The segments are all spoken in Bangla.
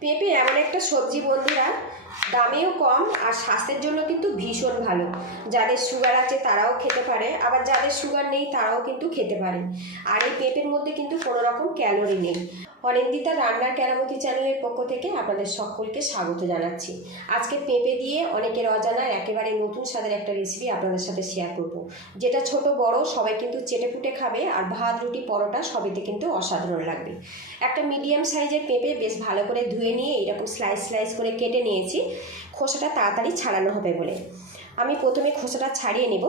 পেঁপে এমন একটা সবজি বন্ধুরা, দামেও কম আর স্বাস্থ্যের জন্য কিন্তু ভীষণ ভালো। যাদের সুগার আছে তারাও খেতে পারে, আবার যাদের সুগার নেই তারাও কিন্তু খেতে পারে। আর এই পেঁপের মধ্যে কিন্তু কোনো রকম ক্যালোরি নেই। অনিন্দিতা রান্নার কেরামতি চ্যানেলের পক্ষ থেকে আপনাদের সকলকে স্বাগত জানাচ্ছি। আজকে পেঁপে দিয়ে অনেকের অজানার একেবারে নতুন স্বাদের একটা রেসিপি আপনাদের সাথে শেয়ার করব। যেটা ছোট, বড়, সবাই কিন্তু চেটেপুটে খাবে আর ভাত, রুটি, পরোটা সবেতে কিন্তু অসাধারণ লাগবে। একটা মিডিয়াম সাইজের পেঁপে বেশ ভালো করে ধুয়ে নিয়ে এরকম স্লাইস স্লাইস করে কেটে নিয়েছি। খোসাটা তাড়াতাড়ি ছাড়ানো হবে বলে। আমি প্রথমে খোসাটা ছাড়িয়ে নেব।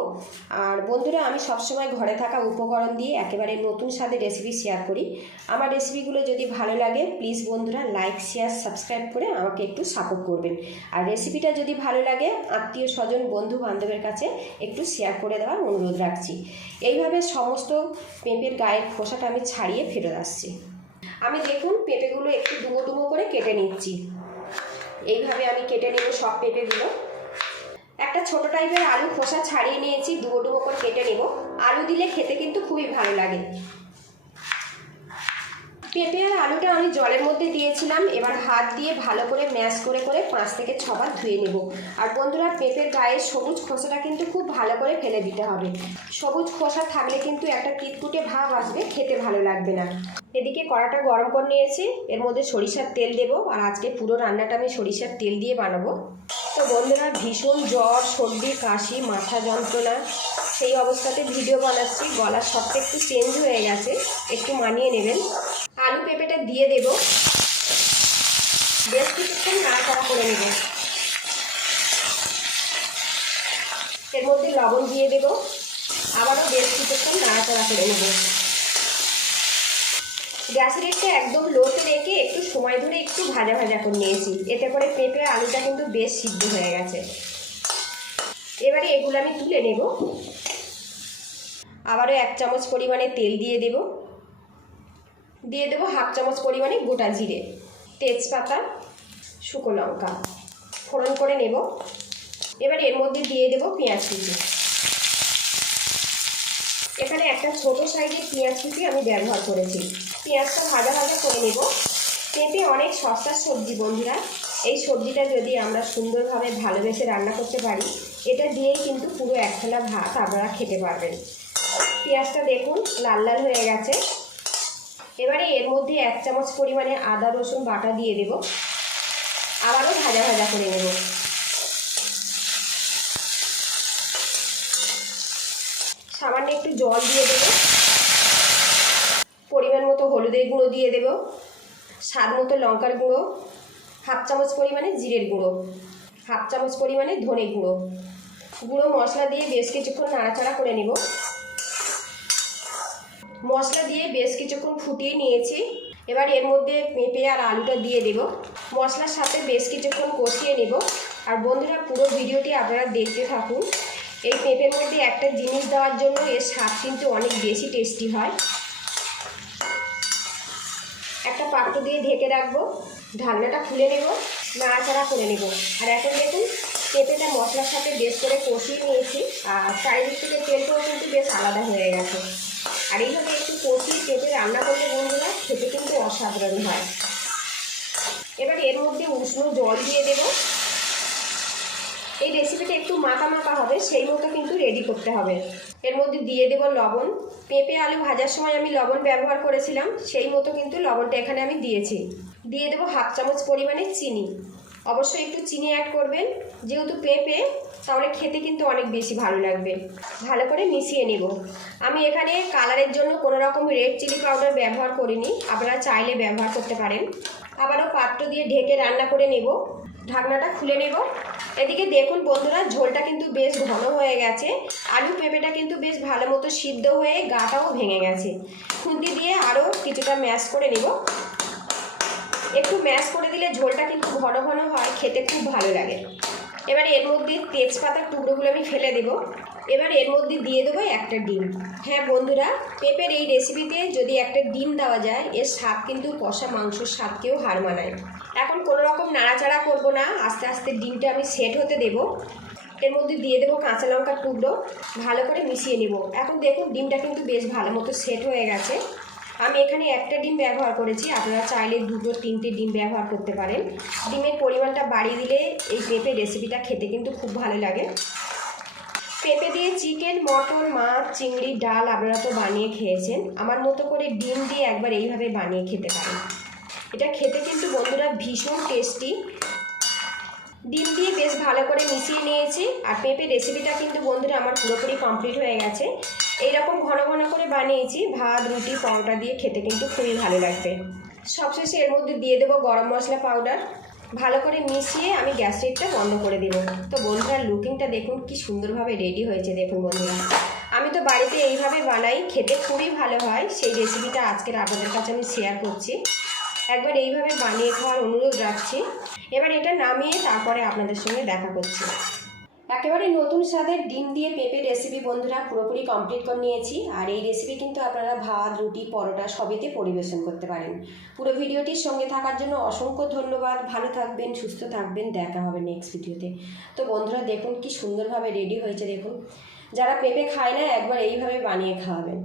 আর বন্ধুরা, আমি সবসময় ঘরে থাকা উপকরণ দিয়ে একেবারে নতুন স্বাদের রেসিপি শেয়ার করি। আমার রেসিপিগুলো যদি ভালো লাগে প্লিজ বন্ধুরা লাইক শেয়ার সাবস্ক্রাইব করে আমাকে একটু সাপোর্ট করবেন। আর রেসিপিটা যদি ভালো লাগে, আত্মীয় স্বজন বন্ধু বান্ধবের কাছে একটু শেয়ার করে দেওয়ার অনুরোধ রাখছি। এইভাবে সমস্ত পেঁপের গায়ের খোসাটা আমি ছাড়িয়ে ফেরত আসছি। আমি দেখুন, পেঁপেগুলো একটু ডুমো ডুমো করে কেটে নিচ্ছি। এইভাবে আমি কেটে নেব সব পেঁপেগুলো। একটা ছোট টাইপের আলু খোসা ছাড়িয়ে নিয়েছি, ডুবো ডুবো করে কেটে নেব। আলু দিলে খেতে কিন্তু খুবই ভালো লাগে। পেঁপে আর আলুটা আমি জলের মধ্যে দিয়েছিলাম। এবার হাত দিয়ে ভালো করে ম্যাশ করে করে পাঁচ থেকে ছবার ধুয়ে নেব। আর বন্ধুরা, পেঁপের গায়ে সবুজ খোসাটা কিন্তু খুব ভালো করে ফেলে দিতে হবে। সবুজ খোসা থাকলে কিন্তু একটা তিতকুটে ভাব আসবে, খেতে ভালো লাগবে না। এদিকে কড়াটা গরম করে নিয়েছি। এর মধ্যে সরিষার তেল দেব। আর আজকে পুরো রান্নাটা আমি সরিষার তেল দিয়ে বানাবো। তো বন্ধুরা ভীষণ জ্বর, সর্দি, কাশি, মাথা যন্ত্রণা, সেই অবস্থাতে ভিডিও বানাচ্ছি। গলার সবটা একটু চেঞ্জ হয়ে গেছে, একটু মানিয়ে নেবেন। আলু পেঁপেটা দিয়ে দেব। বেশ কিছুক্ষণ নাড়াচাড়া করে নেব। এর মধ্যে লবণ দিয়ে দেব। আবারও বেশ কিছুক্ষণ নাড়াচাড়া করে নেব। গ্যাসের রেটটা একদম লোতে রেখে একটু সময় ধরে একটু ভাজা ভাজা করে নিয়েছি। এতে করে পেঁপে আলুটা কিন্তু বেশ সিদ্ধ হয়ে গেছে। এবারে এগুলো আমি তুলে নেব। আবারও এক চামচ পরিমাণে তেল দিয়ে দেব। দিয়ে দেবো হাফ চামচ পরিমাণে গোটা জিরে, তেজপাতা, শুকনো লঙ্কা। ফোড়ন করে নেব। এবার এর মধ্যে দিয়ে দেব পেঁয়াজ কুচি। এখানে একটা ছোট সাইজের পেঁয়াজ কুচি আমি ব্যবহার করেছি। পেঁয়াজটা ভাজা ভাজা করে নেব। পেঁপে অনেক সস্তার সবজি বন্ধুরা। এই সবজিটা যদি আমরা সুন্দরভাবে ভালোবেসে রান্না করতে পারি, এটা দিয়েই কিন্তু পুরো এক থালা ভাত আপনারা খেতে পারবেন। পেঁয়াজটা দেখুন, লাল লাল হয়ে গেছে। এবারে এর মধ্যে এক চামচ পরিমাণে আদা রসুন বাটা দিয়ে দেব। আবারও ভাজা ভাজা করে নেব সামান্য একটু জল দিয়ে দেব। পরিমাণ মতো হলুদের গুঁড়ো দিয়ে দেব। স্বাদ মতো লঙ্কার গুঁড়ো, হাফ চামচ পরিমাণে জিরের গুঁড়ো, হাফ চামচ পরিমাণে ধনে গুঁড়ো। গুঁড়ো মশলা দিয়ে বেশ কিছুক্ষণ নাড়াচাড়া করে নেব। মশলা দিয়ে বেশ কিছুক্ষণ ফুটিয়ে নিয়েছি। এবার এর মধ্যে পেঁপে আর আলুটা দিয়ে দেব। মশলার সাথে বেশ কিছুক্ষণ কষিয়ে নেব। আর বন্ধুরা, পুরো ভিডিওটি আপনারা দেখতে থাকুন। এই পেঁপের মধ্যে একটা জিনিস দেওয়ার জন্য এর স্বাদ কিন্তু অনেক বেশি টেস্টি হয়। একটা পাত্র দিয়ে ঢেকে রাখব, ঢাকনাটা খুলে নেব, নাড়াচাড়া করে নেব। আর এখন দেখুন, পেঁপেটা মশলার সাথে বেশ করে কষিয়ে নিয়েছি, আর চারিদিক থেকে তেলটাও কিন্তু বেশ আলাদা হয়ে গেছে। আর এইভাবে একটু কষিয়ে পেঁপে রান্না করলে বন্ধুরা, খেতে কিন্তু অসাধারণ হয়। এবার এর মধ্যে উষ্ণ জল দিয়ে দেব। এই রেসিপিটা একটু মাখা মাখা হবে, সেই মতো কিন্তু রেডি করতে হবে। এর মধ্যে দিয়ে দেব লবণ। পেঁপে, আলু ভাজার সময় আমি লবণ ব্যবহার করেছিলাম, সেই মতো কিন্তু লবণটা এখানে আমি দিয়েছি। দিয়ে দেবো হাফ চামচ পরিমাণে চিনি। অবশ্যই একটু চিনি অ্যাড করবেন। যেহেতু পেঁপে, তাহলে খেতে কিন্তু অনেক বেশি ভালো লাগবে। ভালো করে মিশিয়ে নেব। আমি এখানে কালারের জন্য কোনো রকম রেড চিলি পাউডার ব্যবহার করিনি। আপনারা চাইলে ব্যবহার করতে পারেন। আবারও পাত্র দিয়ে ঢেকে রান্না করে নেব। ঢাকনাটা খুলে নেব। এদিকে দেখুন বন্ধুরা, ঝোলটা কিন্তু বেশ ঘন হয়ে গেছে। আলু পেঁপেটা কিন্তু বেশ ভালো মতো সিদ্ধ হয়ে গাটাও ভেঙে গেছে। খুন্তি দিয়ে আরও কিছুটা ম্যাশ করে নেব। একটু ম্যাশ করে দিলে ঝোলটা কিন্তু ঘন ঘন হয়, খেতে খুব ভালো লাগে। এবার এর মধ্যে তেজপাতার টুকরোগুলো আমি ফেলে দেব। এবার এর মধ্যে দিয়ে দেবো একটা ডিম। হ্যাঁ বন্ধুরা, পেঁপের এই রেসিপিতে যদি একটা ডিম দেওয়া যায়, এর স্বাদ কিন্তু কষা মাংসর স্বাদকেও হার মানায়। এখন কোনো রকম নাড়াচাড়া করব না, আস্তে আস্তে ডিমটা আমি সেট হতে দেব। এর মধ্যে দিয়ে দেবো কাঁচা লঙ্কার টুকরো, ভালো করে মিশিয়ে নেব। এখন দেখুন ডিমটা কিন্তু বেশ ভালো মতো সেট হয়ে গেছে। আমি এখানে একটা ডিম ব্যবহার করেছি, আপনারা চাইলে দুটো, তিনটে ডিম ব্যবহার করতে পারেন। ডিমের পরিমাণটা বাড়িয়ে দিলে এই পেঁপে রেসিপিটা খেতে কিন্তু খুব ভালো লাগে। পেঁপে দিয়ে চিকেন, মটন, মাছ, চিংড়ি, ডাল আপনারা তো বানিয়ে খেয়েছেন। আমার মতো করে ডিম দিয়ে একবার এইভাবে বানিয়ে খেতে পারেন। এটা খেতে কিন্তু বন্ধুরা ভীষণ টেস্টি। ডিম দিয়ে বেশ ভালো করে মিশিয়ে নিয়েছি। আর পেঁপে রেসিপিটা কিন্তু বন্ধুরা আমার পুরোপুরি কমপ্লিট হয়ে গেছে। এইরকম ঘন ঘন করে বানিয়েছি। ভাত, রুটি, পরোটা দিয়ে খেতে কিন্তু খুবই ভালো লাগবে। সবশেষে এর মধ্যে দিয়ে দেবো গরম মশলা পাউডার ভালো করে মিশিয়ে আমি গ্যাস রেটটা বন্ধ করে দেবো। তো বন্ধুরা লুকিংটা দেখুন কি সুন্দরভাবে রেডি হয়েছে দেখুন বন্ধুরা। আমি তো বাড়িতে এইভাবে বানাই, খেতে খুবই ভালো হয়। সেই রেসিপিটা আজকের আপনাদের কাছে আমি শেয়ার করছি। একবার এইভাবে বানিয়ে খাওয়ার অনুরোধ রাখছি। এবার এটা নামিয়ে তারপরে আপনাদের সঙ্গে দেখা করছি। একেবারে নতুন স্বাদের ডিম দিয়ে পেঁপে রেসিপি বন্ধুরা পুরোপুরি কমপ্লিট করে নিয়েছি। আর এই রেসিপি কিন্তু আপনারা ভাত, রুটি, পরোটা সবেতে পরিবেশন করতে পারেন। পুরো ভিডিওটির সঙ্গে থাকার জন্য অসংখ্য ধন্যবাদ। ভালো থাকবেন, সুস্থ থাকবেন। দেখা হবে নেক্সট ভিডিওতে। তো বন্ধুরা দেখুন কি সুন্দরভাবে রেডি হয়েছে, দেখুন। যারা পেঁপে খায় না, একবার এইভাবে বানিয়ে খাওয়াবেন।